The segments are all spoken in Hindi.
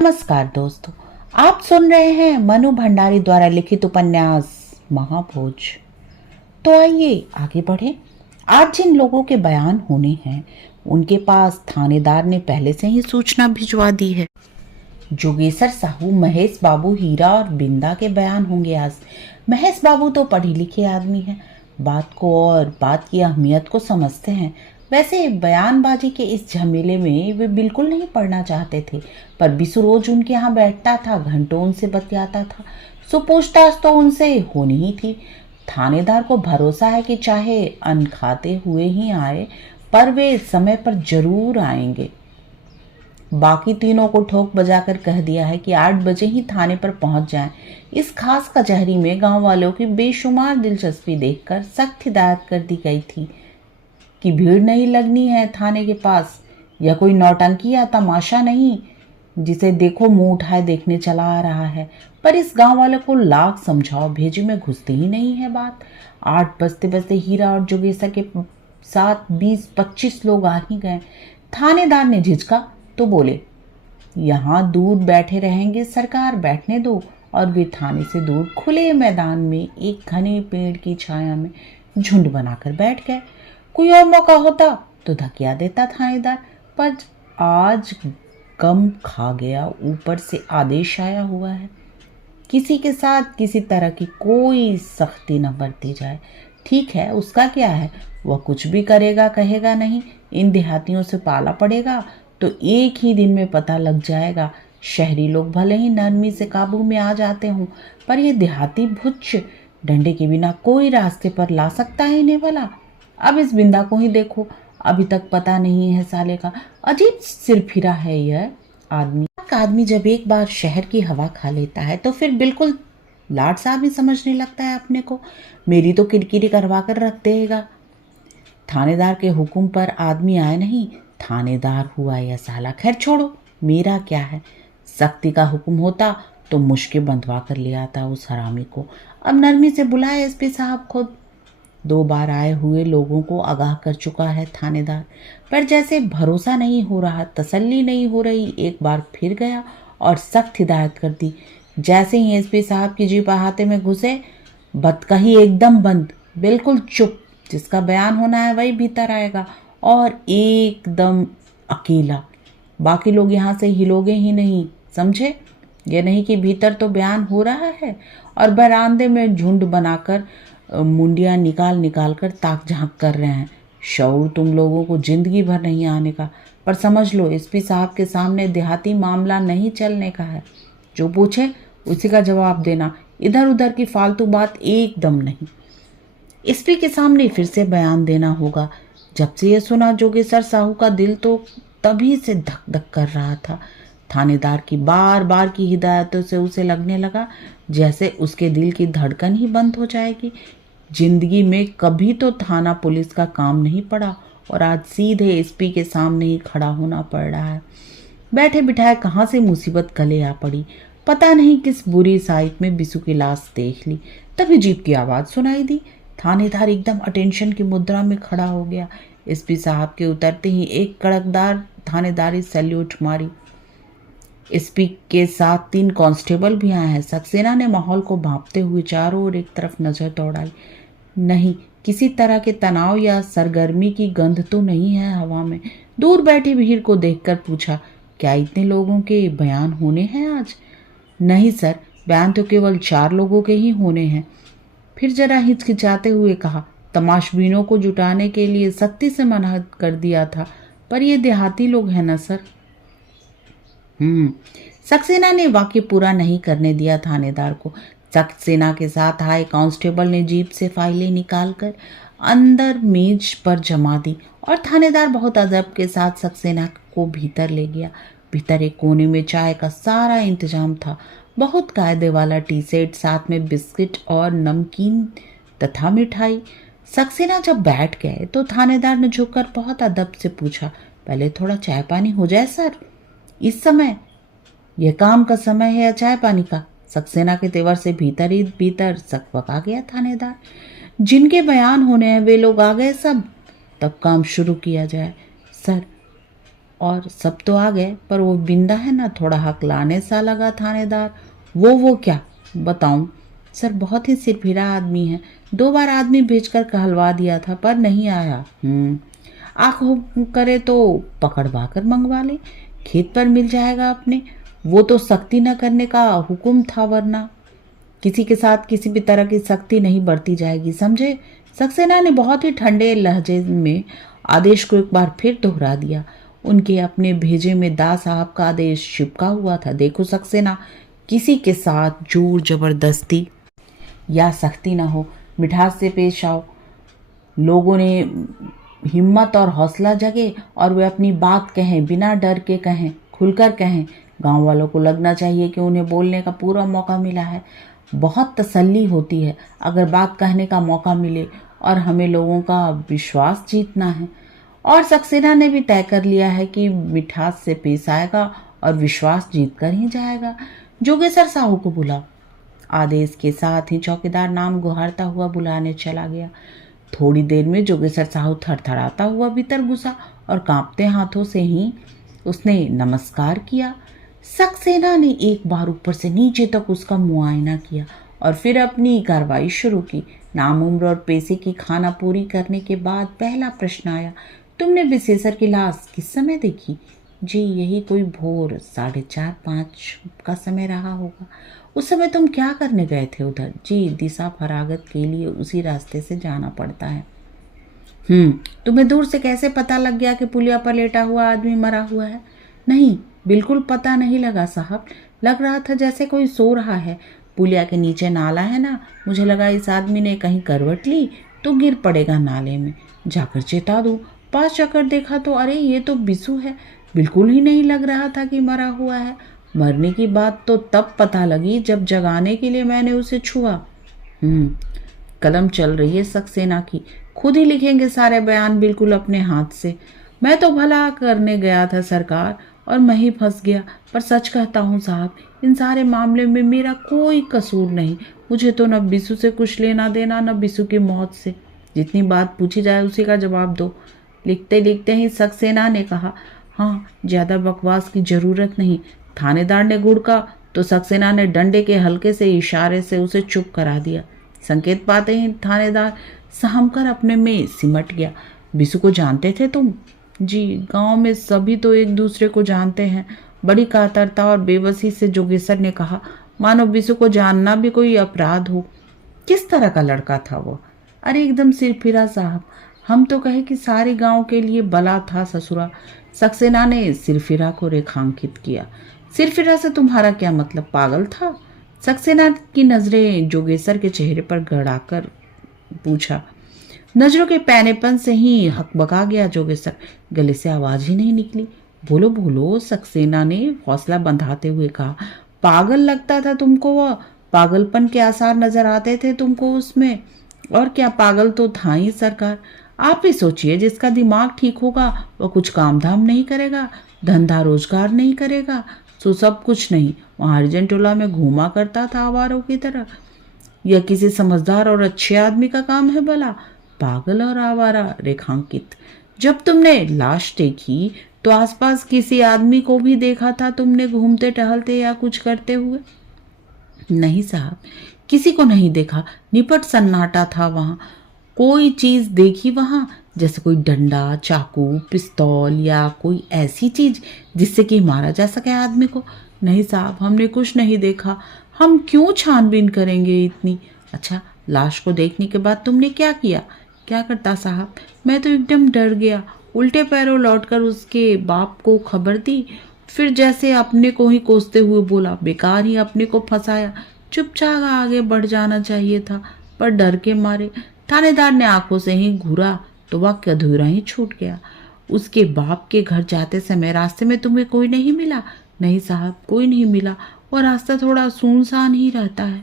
नमस्कार दोस्तों, आप सुन रहे हैं मनु भंडारी द्वारा लिखित उपन्यास महाभोज। तो आइए आगे बढ़े। आज जिन लोगों के बयान होने हैं उनके पास थानेदार ने पहले से ही सूचना भिजवा दी है। जोगेश्वर साहू, महेश बाबू, हीरा और बिंदा के बयान होंगे आज। महेश बाबू तो पढ़े लिखे आदमी हैं, बात को और बात की अहमियत को समझते हैं। वैसे बयानबाजी के इस झमेले में वे बिल्कुल नहीं पढ़ना चाहते थे, पर बिसु रोज उनके यहाँ बैठता था, घंटों उनसे बतियाता था, सो पूछताछ तो उनसे होनी ही थी। थानेदार को भरोसा है कि चाहे अन्न खाते हुए ही आए, पर वे समय पर जरूर आएंगे। बाकी तीनों को ठोक बजाकर कह दिया है कि 8 बजे ही थाने पर पहुंच जाएं। इस खास कचहरी में गांव वालों की बेशुमार दिलचस्पी देखकर सख्त हिदायत कर दी गई थी कि भीड़ नहीं लगनी है थाने के पास, या कोई नौटंकी या तमाशा नहीं जिसे देखो मुंह उठाए देखने चला आ रहा है। पर इस गांव वाले को लाख समझाओ, भेजे में घुसती ही नहीं है बात। 8 बजते बजते हीरा और जोगेश्वर के साथ 20-25 लोग आ ही गए। थानेदार ने झिझका तो बोले, यहाँ दूर बैठे रहेंगे सरकार, बैठने दो। और वे थाने से दूर खुले मैदान में एक घने पेड़ की छाया में झुंड बनाकर बैठ गए। कोई और मौका होता तो धकिया देता थानेदार, पर आज गम खा गया। ऊपर से आदेश आया हुआ है, किसी के साथ किसी तरह की कोई सख्ती न बरती जाए। ठीक है, उसका क्या है, वह कुछ भी करेगा, कहेगा नहीं। इन देहातियों से पाला पड़ेगा तो एक ही दिन में पता लग जाएगा। शहरी लोग भले ही नरमी से काबू में आ जाते हों, पर ये देहाती भुच्च डंडे के बिना कोई रास्ते पर ला सकता है इन्हें भला। अब इस बिंदा को ही देखो, अभी तक पता नहीं है साले का। अजीब सिरफिरा है यह आदमी जब एक बार शहर की हवा खा लेता है तो फिर बिल्कुल लाट साहब ही समझने लगता है अपने को। मेरी तो किरकिरी करवा कर रख देगा। थानेदार के हुक्म पर आदमी आए नहीं, थानेदार हुआ यह साला। खैर छोड़ो, मेरा क्या है। सख्ती का हुक्म होता तो मुश्किल बंधवा कर ले आता उस हरामी को। अब नरमी से बुलाए एसपी साहब खुद। 2 बार आए हुए लोगों को आगाह कर चुका है थानेदार, पर जैसे भरोसा नहीं हो रहा, तसल्ली नहीं हो रही। एक बार फिर गया और सख्त हिदायत कर दी। जैसे ही एसपी साहब की जीप अहाते में घुसे, बतकही एकदम बंद, बिल्कुल चुप। जिसका बयान होना है वही भीतर आएगा, और एकदम अकेला। बाकी लोग यहाँ से हिलोगे ही नहीं, समझे? ये नहीं कि भीतर तो बयान हो रहा है और बरामदे में झुंड बनाकर मुंडियाँ निकाल निकाल कर ताक झांक कर रहे हैं। शऊर तुम लोगों को जिंदगी भर नहीं आने का, पर समझ लो एसपी साहब के सामने देहाती मामला नहीं चलने का है। जो पूछे उसी का जवाब देना, इधर उधर की फालतू बात एकदम नहीं। एसपी के सामने फिर से बयान देना होगा। जब से ये सुना जोगेश्वर साहू का दिल तो तभी से धक धक कर रहा था। थानेदार की बार बार की हिदायतों से उसे लगने लगा जैसे उसके दिल की धड़कन ही बंद हो जाएगी। जिंदगी में कभी तो थाना पुलिस का काम नहीं पड़ा, और आज सीधे एसपी के सामने ही खड़ा होना पड़ रहा है। बैठे बिठाए कहाँ से मुसीबत गले आ पड़ी। पता नहीं किस बुरी साइट में बिसु की लाश देख ली। तभी जीप की आवाज़ सुनाई दी। थानेदार एकदम अटेंशन की मुद्रा में खड़ा हो गया। एसपी साहब के उतरते ही एक कड़कदार थानेदारी सैल्यूट मारी। एसपी के साथ 3 कांस्टेबल भी आए हैं। सक्सेना ने माहौल को भांपते हुए चारों ओर एक तरफ नजर दौड़ाई। नहीं, किसी तरह के तनाव या सरगर्मी की गंध तो नहीं है हवा में। दूर बैठी भीड़ को देखकर पूछा, क्या इतने लोगों के बयान होने हैं आज? नहीं सर, बयान तो केवल 4 लोगों के ही होने हैं। फिर जरा हिचकिचाते हुए कहा, तमाशबीनों को जुटाने के लिए सख्ती से मना कर दिया था, पर ये देहाती लोग हैं ना सर। सक्सेना ने वाक्य पूरा नहीं करने दिया थानेदार को। सक्सेना के साथ आए कांस्टेबल ने जीप से फाइलें निकालकर अंदर मेज पर जमा दी, और थानेदार बहुत अदब के साथ सक्सेना को भीतर ले गया। भीतर एक कोने में चाय का सारा इंतजाम था। बहुत कायदे वाला टी सेट, साथ में बिस्किट और नमकीन तथा मिठाई। सक्सेना जब बैठ गए तो थानेदार ने झुककर बहुत अदब से पूछा, पहले थोड़ा चाय पानी हो जाए सर। इस समय यह काम का समय है या चाय पानी का? सक्सेना के तेवर से भीतर ही भीतर सकपक आ गया थानेदार। जिनके बयान होने हैं वे लोग आ गए सब, तब काम शुरू किया जाए। सर और सब तो आ गए, पर वो बिंदा है ना, थोड़ा हकलाने सा लगा थानेदार। वो क्या बताऊं सर, बहुत ही सिरफिरा आदमी है। 2 बार आदमी भेजकर कहलवा दिया था पर नहीं आया। आँख करे तो पकड़वा कर मंगवा ले, खेत पर मिल जाएगा अपने। वो तो सख्ती न करने का हुक्म था, वरना किसी के साथ किसी भी तरह की सख्ती नहीं बरती जाएगी, समझे। सक्सेना ने बहुत ही ठंडे लहजे में आदेश को एक बार फिर दोहरा दिया। उनके अपने भेजे में दा साहब का आदेश चिपका हुआ था। देखो सक्सेना, किसी के साथ जोर जबरदस्ती या सख्ती ना हो, मिठास से पेश आओ। लोगों ने हिम्मत और हौसला जगे और वे अपनी बात कहें, बिना डर के कहें, खुलकर कहें। गांव वालों को लगना चाहिए कि उन्हें बोलने का पूरा मौका मिला है। बहुत तसल्ली होती है अगर बात कहने का मौका मिले, और हमें लोगों का विश्वास जीतना है। और सक्सेना ने भी तय कर लिया है कि मिठास से पेश आएगा और विश्वास जीत कर ही जाएगा। जोगेश्वर साहू को बुला। आदेश के साथ ही चौकीदार नाम गुहारता हुआ बुलाने चला गया। थोड़ी देर में जोगेश्वर साहू थरथराता हुआ भीतर घुसा और कांपते हाथों से ही उसने नमस्कार किया। सक्सेना ने एक बार ऊपर से नीचे तक उसका मुआयना किया और फिर अपनी कार्रवाई शुरू की। नाम, उम्र और पैसे की खाना पूरी करने के बाद पहला प्रश्न आया, तुमने विशेषर की लाश किस समय देखी? जी, यही कोई भोर 4:30-5 का समय रहा होगा। उस समय तुम क्या करने गए थे उधर? जी, दिशा फरागत के लिए उसी रास्ते से जाना पड़ता है। तुम्हें दूर से कैसे पता लग गया कि पुलिया पर लेटा हुआ आदमी मरा हुआ है? नहीं, बिल्कुल पता नहीं लगा साहब। लग रहा था जैसे कोई सो रहा है। पुलिया के नीचे नाला है ना, मुझे लगा इस आदमी ने कहीं करवट ली तो गिर पड़ेगा नाले में, जाकर चेता दूं। पास जाकर देखा तो अरे ये तो बिसु है। बिल्कुल ही नहीं लग रहा था कि मरा हुआ है। मरने की बात तो तब पता लगी जब जगाने के लिए मैंने उसे छुआ। कलम चल रही है सक्सेना की, खुद ही लिखेंगे सारे बयान बिल्कुल अपने हाथ से। मैं तो भला करने गया था सरकार, और मैं ही फंस गया। पर सच कहता हूँ साहब, इन सारे मामले में मेरा कोई कसूर नहीं। मुझे तो न बिसु से कुछ लेना देना, न बिसु की मौत से। जितनी बात पूछी जाए उसी का जवाब दो। लिखते लिखते ही सक्सेना ने कहा, हाँ, ज्यादा बकवास की जरूरत नहीं। थानेदार ने गुड़का तो सक्सेना ने डंडे के हल्के से इशारे से उसे चुप करा दिया। संकेत पाते ही थानेदार सहमकर अपने में सिमट गया। बिसु को जानते थे तुम? जी, गांव में सभी तो एक दूसरे को जानते हैं। बड़ी कातरता और बेबसी से जोगेश्वर ने कहा, मानो बिसु को जानना भी कोई अपराध हो। किस तरह का लड़का था वो? अरे एकदम सिरफिरा साहब, हम तो कहे कि सारे गांव के लिए बला था ससुरा। सक्सेना ने सिरफिरा को रेखांकित किया। सिरफिरा से तुम्हारा क्या मतलब? पागल था? सक्सेना की नजरें जोगेश्वर के चेहरे पर गड़ाकर पूछा। नजरों के पैनेपन से ही हकबका गया जोगेश्वर। गले से आवाज ही नहीं निकली। बोलो बोलो, सक्सेना ने हौसला बंधाते हुए कहा। पागल लगता था तुमको वह? पागलपन के आसार नजर आते थे तुमको उसमें? और क्या, पागल तो था ही सरकार। आप ही सोचिए, जिसका दिमाग ठीक होगा वह कुछ काम धाम नहीं करेगा, धंधा रोजगार नहीं करेगा, सो सब कुछ नहीं। वहां हरिजन टोला में घूमा करता था आवारों की तरह। यह किसी समझदार और अच्छे आदमी का काम है भला? पागल और आवारा रेखांकित। जब तुमने लाश देखी तो आसपास किसी आदमी को भी देखा था तुमने घूमते टहलते या कुछ करते हुए? नहीं साहब, किसी को नहीं देखा। निपट सन्नाटा था वहां। कोई चीज देखी वहां, जैसे कोई डंडा, चाकू, पिस्तौल या कोई ऐसी चीज जिससे कि मारा जा सके आदमी को? नहीं साहब, हमने कुछ नहीं देखा। हम क्यों छानबीन करेंगे इतनी? अच्छा, लाश को देखने के बाद तुमने क्या किया? क्या करता साहब, मैं तो एकदम डर गया। उल्टे पैरों लौटकर उसके बाप को खबर दी। फिर जैसे अपने को ही कोसते हुए बोला, बेकार ही अपने को फंसाया। चुपचाप आगे बढ़ जाना चाहिए था, पर डर के मारे। थानेदार ने आंखों से ही घूरा तो वाक्य अधूरा ही छूट गया। उसके बाप के घर जाते समय रास्ते में तुम्हें कोई नहीं मिला? नहीं साहब, कोई नहीं मिला। और रास्ता थोड़ा सुनसान ही रहता है।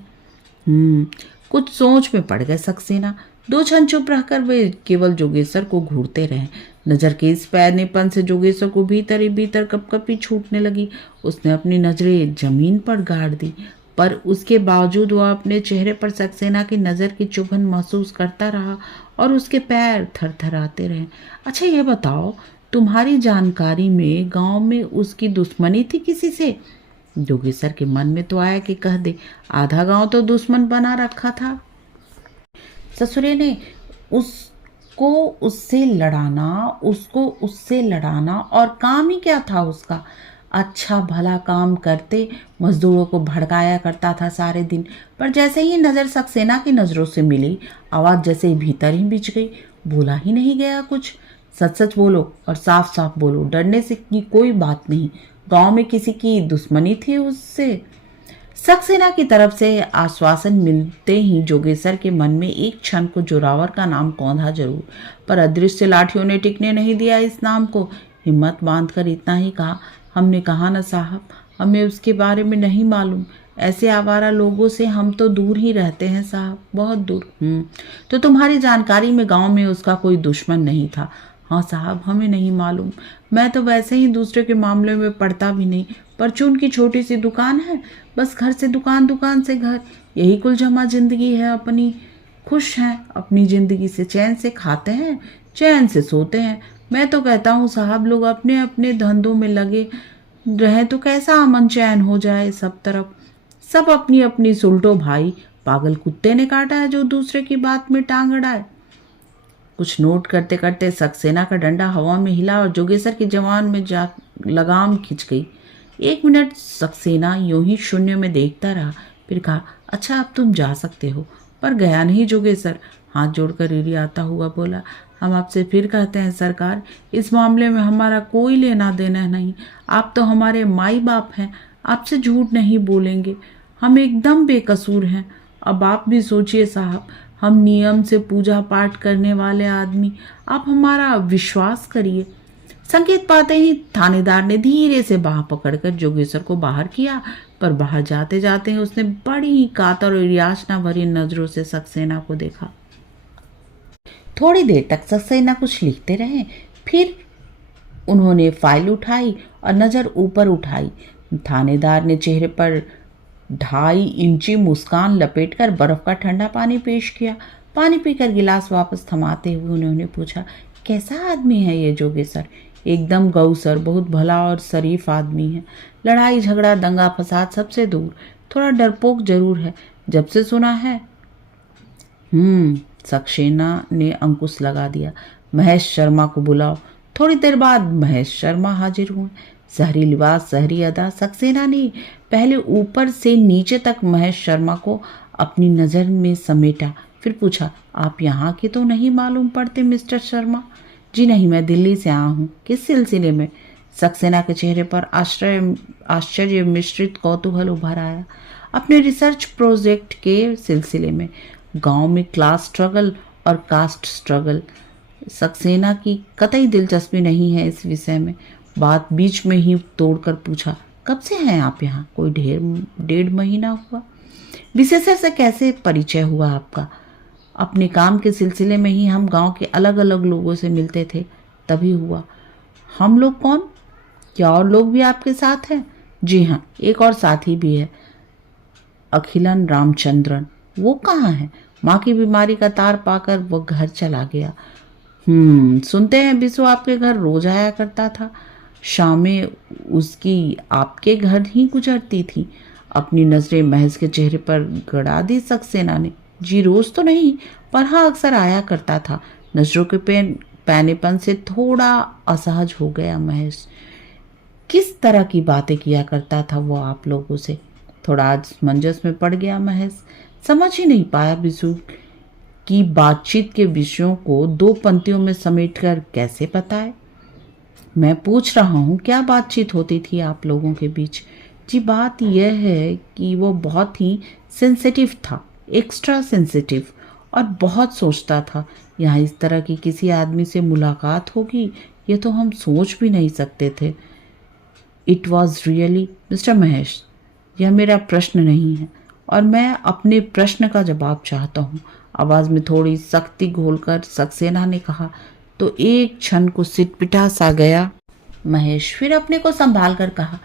कुछ सोच में पड़ गए सक्सेना। 2 क्षण चुप रहकर वे केवल जोगेश्वर को घूरते रहे। नजर के इस पैरनेपन से जोगेश्वर को भीतर ही भीतर कपकपी छूटने लगी। उसने अपनी नजरें जमीन पर गाड़ दी, पर उसके बावजूद वह अपने चेहरे पर सक्सेना की नजर की चुभन महसूस करता रहा और उसके पैर थरथराते रहे। अच्छा ये बताओ, तुम्हारी जानकारी में गांव में उसकी दुश्मनी थी किसी से? जोगेश्वर के मन में तो आया कि कह दे, आधा गांव तो दुश्मन बना रखा था। ससुरे ने उसको उससे लड़ाना और काम ही क्या था उसका? अच्छा भला काम करते मजदूरों को भड़काया करता था सारे दिन। पर जैसे ही नज़र सक्सेना की नज़रों से मिली, आवाज़ जैसे भीतर ही बिछ गई। बोला ही नहीं गया कुछ। सच सच बोलो और साफ साफ बोलो, डरने से की कोई बात नहीं। गांव में किसी की दुश्मनी थी उससे? सक्सेना की तरफ से आश्वासन मिलते ही जोगेश्वर के मन में एक क्षण को जोरावर का नाम कौंधा जरूर, पर अदृश्य लाठियों ने टिकने नहीं दिया इस नाम को। हिम्मत बांधकर इतना ही कहा, हमने कहा ना साहब, हमें उसके बारे में नहीं मालूम। ऐसे आवारा लोगों से हम तो दूर ही रहते हैं साहब, बहुत दूर। तो तुम्हारी जानकारी में गांव में उसका कोई दुश्मन नहीं था? हाँ साहब, हमें नहीं मालूम। मैं तो वैसे ही दूसरे के मामले में पड़ता भी नहीं। परचून की छोटी सी दुकान है, बस घर से दुकान, दुकान से घर, यही कुल जमा जिंदगी है अपनी। खुश हैं अपनी जिंदगी से, चैन से खाते हैं, चैन से सोते हैं। मैं तो कहता हूँ साहब, लोग अपने अपने धंधों में लगे रहे तो कैसा अमन चैन हो जाए सब तरफ। सब अपनी अपनी सुलटो भाई, पागल कुत्ते ने काटा है जो दूसरे की बात में टांग अड़ाए। कुछ नोट करते करते सक्सेना का डंडा हवा में हिला और जोगेश्वर की जवान में जा लगाम खिंच गई। 1 मिनट सक्सेना यूं ही शून्य में देखता रहा, फिर कहा, अच्छा अब तुम जा सकते हो। पर गया नहीं जोगेश्वर, हाथ जोड़कर रिरियाता हुआ बोला, हम आपसे फिर कहते हैं सरकार, इस मामले में हमारा कोई लेना देना नहीं। आप तो हमारे माई बाप हैं, आपसे झूठ नहीं बोलेंगे, हम एकदम बेकसूर हैं। अब आप भी सोचिए साहब, हम नियम से पूजा पाठ करने वाले आदमी, आप हमारा विश्वास करिए। संकेत पाते ही थानेदार ने धीरे से बाह पकड़कर जोगेश्वर को बाहर किया, पर बाहर जाते जाते ही उसने बड़ी ही कातर और याचना भरी नजरों से सक्सेना को देखा। थोड़ी देर तक सक्सेना कुछ लिखते रहे, फिर उन्होंने फाइल उठाई और नजर ऊपर उठाई। थानेदार ने चेहरे पर 2.5 इंची मुस्कान लपेटकर बर्फ का ठंडा पानी पेश किया। पानी पीकर गिलास वापस थमाते हुए उन्होंने पूछा, कैसा आदमी है ये जोगेश्वर? एकदम गौ सर, बहुत भला और शरीफ आदमी है। लड़ाई झगड़ा दंगा फसाद सबसे दूर, थोड़ा डरपोक जरूर है, जब से सुना है। सक्सेना ने अंकुश लगा दिया, महेश शर्मा को बुलाओ। थोड़ी देर बाद महेश शर्मा हाजिर हुए। शहरी लिबास, शहरी अदा। सक्सेना ने पहले ऊपर से नीचे तक महेश शर्मा को अपनी नज़र में समेटा, फिर पूछा, आप यहाँ के तो नहीं मालूम पड़ते मिस्टर शर्मा? जी नहीं, मैं दिल्ली से आया हूँ। किस सिलसिले में? सक्सेना के चेहरे पर आश्चर्य मिश्रित कौतूहल उभर आया। अपने रिसर्च प्रोजेक्ट के सिलसिले में। गांव में क्लास स्ट्रगल और कास्ट स्ट्रगल। सक्सेना की कतई दिलचस्पी नहीं है इस विषय में। बात बीच में ही तोड़कर पूछा, कब से हैं आप यहाँ? कोई 1.5 महीना हुआ। विशेषज्ञ से कैसे परिचय हुआ आपका? अपने काम के सिलसिले में ही हम गांव के अलग अलग लोगों से मिलते थे, तभी हुआ। हम लोग कौन? क्या और लोग भी आपके साथ हैं? जी हाँ, एक और साथी भी है, अखिलन रामचंद्रन। वो कहाँ है? माँ की बीमारी का तार पाकर वो घर चला गया। सुनते हैं बिसु आपके घर रोज आया करता था। शामें उसकी आपके घर ही गुजरती थी। अपनी नजरें महज के चेहरे पर गड़ा दी सक्सेना ने। जी रोज तो नहीं, पर हाँ अक्सर आया करता था। नजरों के पैनेपन से थोड़ा असहज हो गया महज। किस तरह की बातें किया करता था वो आप लोगों से? थोड़ा असमंजस में पड़ गया महज। समझ ही नहीं पाया बिसु की बातचीत के विषयों को 2 पंक्तियों में समेटकर कैसे बताए। मैं पूछ रहा हूँ, क्या बातचीत होती थी आप लोगों के बीच? जी बात यह है कि वो बहुत ही सेंसिटिव था, एक्स्ट्रा सेंसिटिव, और बहुत सोचता था। यहाँ इस तरह की किसी आदमी से मुलाकात होगी ये तो हम सोच भी नहीं सकते थे। It was really mister Mahesh, यह मेरा प्रश्न नहीं है और मैं अपने प्रश्न का जवाब चाहता हूँ। आवाज में थोड़ी सख्ती घोलकर सक्सेना ने कहा। तो एक क्षण को सिटपिटा सा गया महेश, फिर अपने को संभाल कर कहा,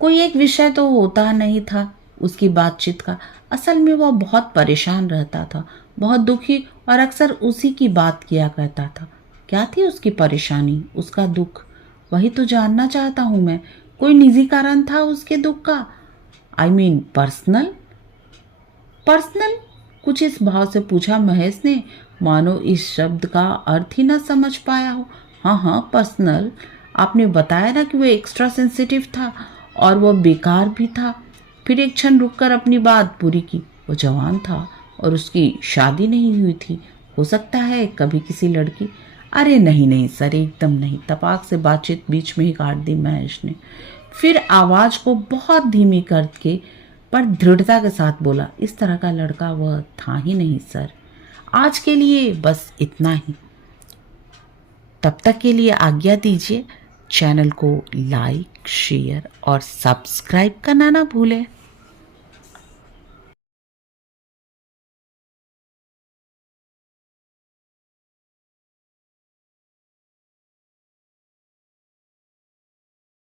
कोई एक विषय तो होता नहीं था उसकी बातचीत का। असल में वह बहुत परेशान रहता था, बहुत दुखी, और अक्सर उसी की बात किया करता था। क्या थी उसकी परेशानी, उसका दुख? वही तो जानना चाहता हूं मैं। कोई निजी कारण था उसके दुख का? I mean personal. पर्सनल? कुछ इस भाव से पूछा महेश ने, मानो इस शब्द का अर्थ ही न समझ पाया हो। हाँ हाँ, पर्सनल। आपने बताया ना कि वो एक्स्ट्रा सेंसिटिव था और वो बेकार भी था। फिर एक क्षण रुककर अपनी बात पूरी की। वो जवान था और उसकी शादी नहीं हुई थी। हो सकता है कभी किसी लड़की। अरे नहीं नहीं सर, एकदम नहीं। तपाक से बातचीत बीच में ही काट दी महेश ने। फिर आवाज को बहुत धीमी करके पर दृढ़ता के साथ बोला, इस तरह का लड़का वह था ही नहीं सर। आज के लिए बस इतना ही। तब तक के लिए आज्ञा दीजिए। चैनल को लाइक, शेयर और सब्सक्राइब करना ना भूलें।